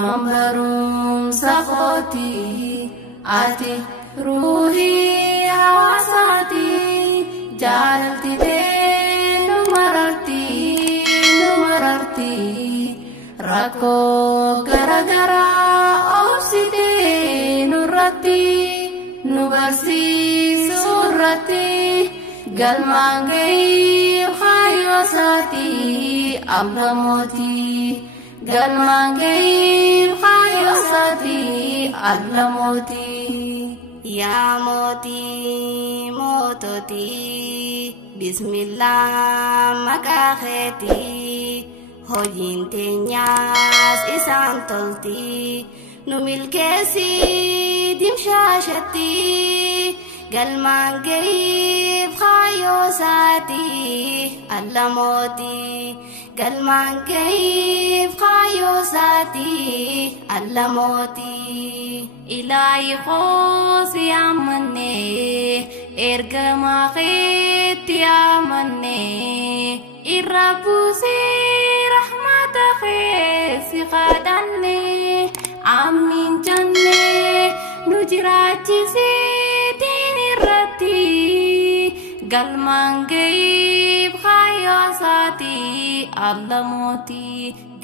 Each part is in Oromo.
Mambarum sakoti ati ruhi hawasati jalalti de numararti rako gara-gara obsite nurati nubarsi surati galmangai khayosati amramoti galmangai khayosati allamoti ya moti mototi bismillah makakheti hoyin tenyas isan tolti numil kesi dimshashati galmangai khayosati allamoti galmangai khayosati allamoti ilahi khosi amane ergama khiti amane irrabusi rahmata khisi qadanne amin janne nujirachi si dinirati galmangai khayosati allamoti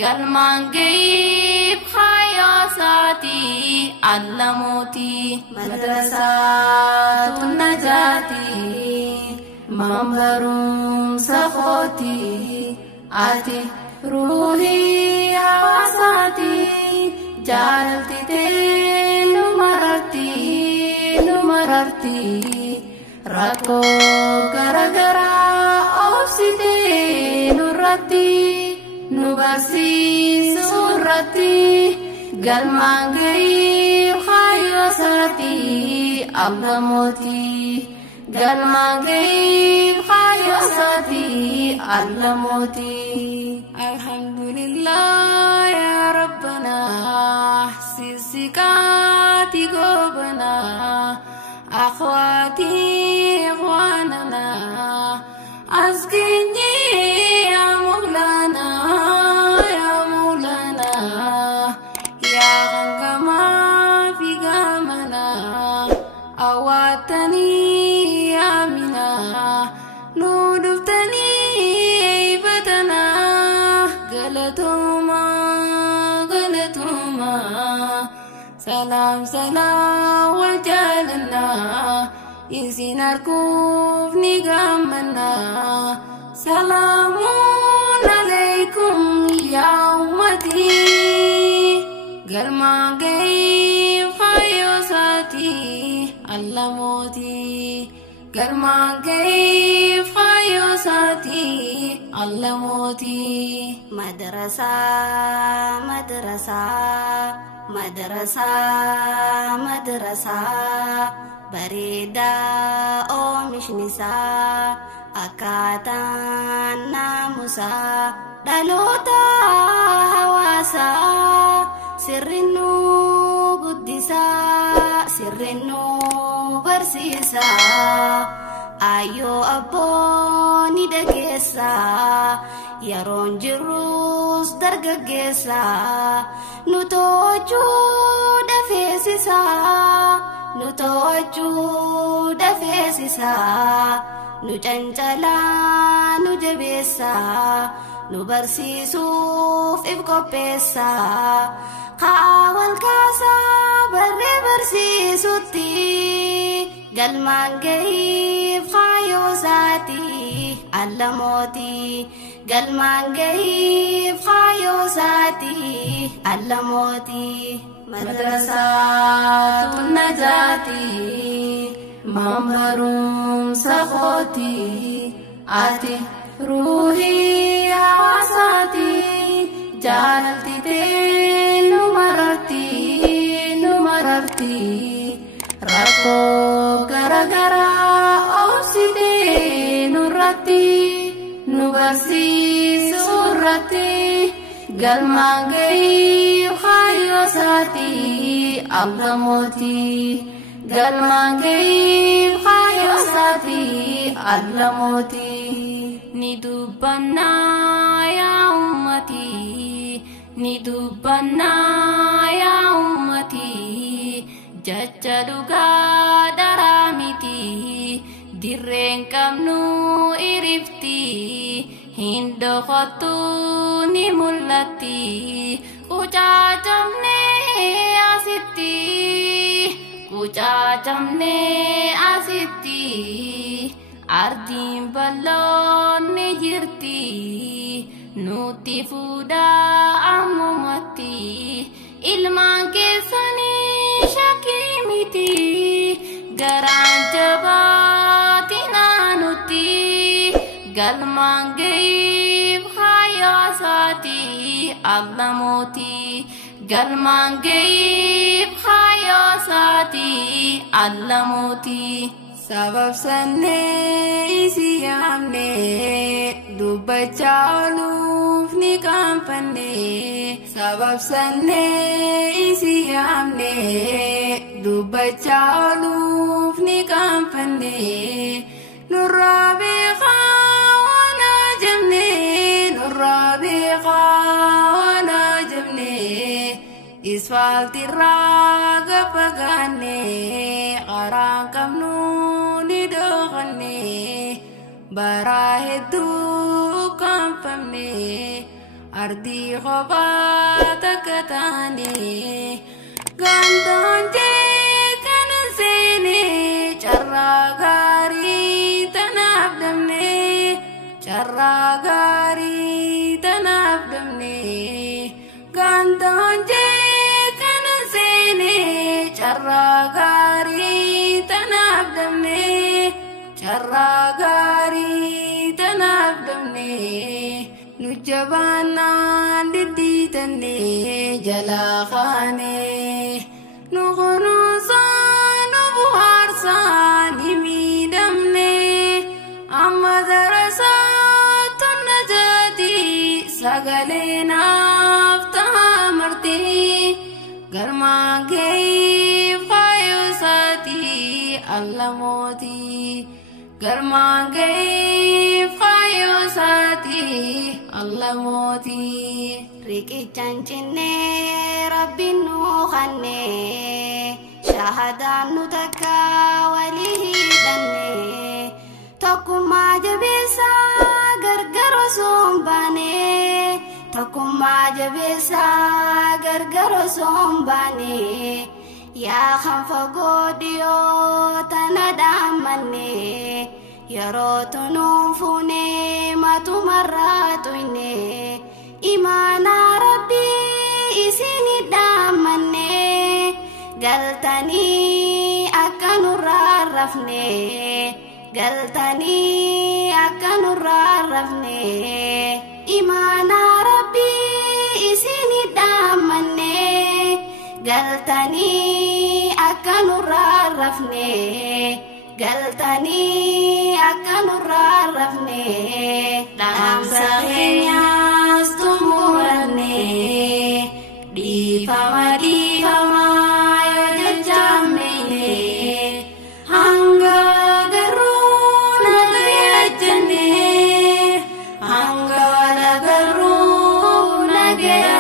galmangai khayosati allamoti madrasatun najati mambarum sakhoti ati ruhi hawasati jalalti te numararti rako gara-gara obsite nurati nubarsi surati galmangai khayosati allamoti galmangai khayosati allamoti alhamdulillah ya rabbana sisikati gobana akhwati ikhwanana azkinji ya maulana ya maulana ya gangama fi gamana awatani ya mina nuduftani ibatana galatuma salam salam wal jalana isinarkuf nigamana salamun alaikum ya ummati galmangai khayosati allamoti galmangai khayosati allamoti madrasa barida oomishnisa akkaataan naamusa dhaloota hawaasa sirrinnu guddisa sirrinnu barsiisa ayyoo abbooni dhageessa yeroon jirrus dargaggeessa nu to'achuu dafeessisa nu cancalaa nu jabeessa nu barsiisuuf if qopheessa ka'aa wal kaasaa barree barsiisutti galmaangahiif khayosati allamoti galmaangahiif khayosati allamoti madrasatun najati mambarum sakhoti ati ruhi hawasati jaalaltite nu mararti rakkoo garagaraa obsite nurratti nu barsiisuu irratti galmaan ga'ii kaayyoo isaatii Alla mootii galmaan ga'ii kaayyoo isaatii Alla mootii ni dubbannaa yaa ummatii ni dubbannaa yaa ummatii jecha dhugaa daraa miti dirreen qabnu irifti hin dhokattu ni mul'atti qucaacamnee asitti ardiin bal'oon ni jirti nuti fuudhaa ammumatti ilmaan keessanii shakkii miti garaan jabaatinaa nuti galmaan ga'iif kaayyoo isaatii Alla mootii galmaan ga'iif kaayyoo isaatii Alla mootii sabab sannee isi yaamne dubbachaa ooluuf ni qaanfanne sabab sannee isi yaamne dubbachaa ooluuf ni qaanfanne nurraa beekaa wana jabne isfaaltirraa gafagaanne qaraan qabnu ni dhokanne baraa hedduu kaanfamne ardii kophaa takka taane gandoon jee kana seene carraa gaarii tanaaf damne carraa gaarii tanaaf damne gandoon jee kana seene carraa gaarii tanaaf damne carraa gaarii tanaaf damne nu jabaannaan diddiitanne jalaa kaane nu kunuunsaa nu buhaarsaa ni miidhamne amma darasaa tunna jaati sagalee naaf ta'a marti galmaan ga'iif kaayyoo isaatii Alla mootii galmaan ga'iif kaayyoo isaatii Alla mootii riqichaan cinnee rabbiin nu kanne shahadaan nu takka walii hidhanne tokkummaa jabeessaa gargar osoo hin baane tokkummaa jabeessaa gargar osoo hin baane yaa kan fagoo dhiyoo tana dhaammanne yeroo tunuun fuune matumarraa tuyne imaanaa rabbii isin dhaammanne galtanii akka nurraa rafne galtanii akka nurraa rafne imaanaa rabbii isin dhaammanne galtanii akka nurraa rafne galtanii akka nurraa rafne dhaamsa keenyaas xumuranne dhiifama yoo jajjaamne hanga garuu nagaya jenne hanga garuu nagaya